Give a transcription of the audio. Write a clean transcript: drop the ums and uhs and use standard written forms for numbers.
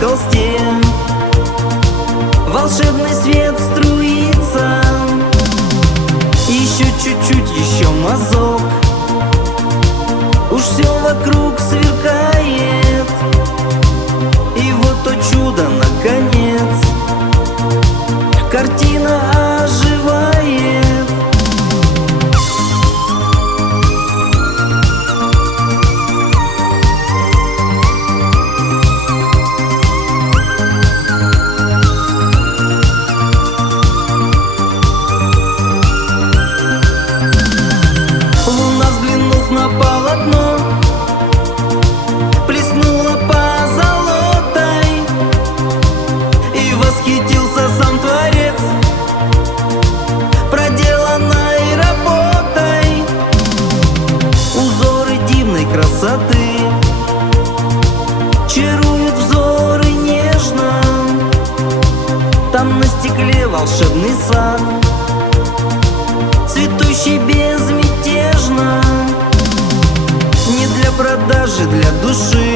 холсте волшебный свет струится. Еще чуть-чуть, еще мазок, уж все вокруг сверкает. И вот то чудо наконец, картина оживает. Луна, взглянув на полотно, плеснула позолотой, и восхитился сам Творец проделанной работой. Узоры дивной красоты чаруют взоры нежно. Там на стекле волшебный сад, цветущий безмятежно. Не для продажи, для души,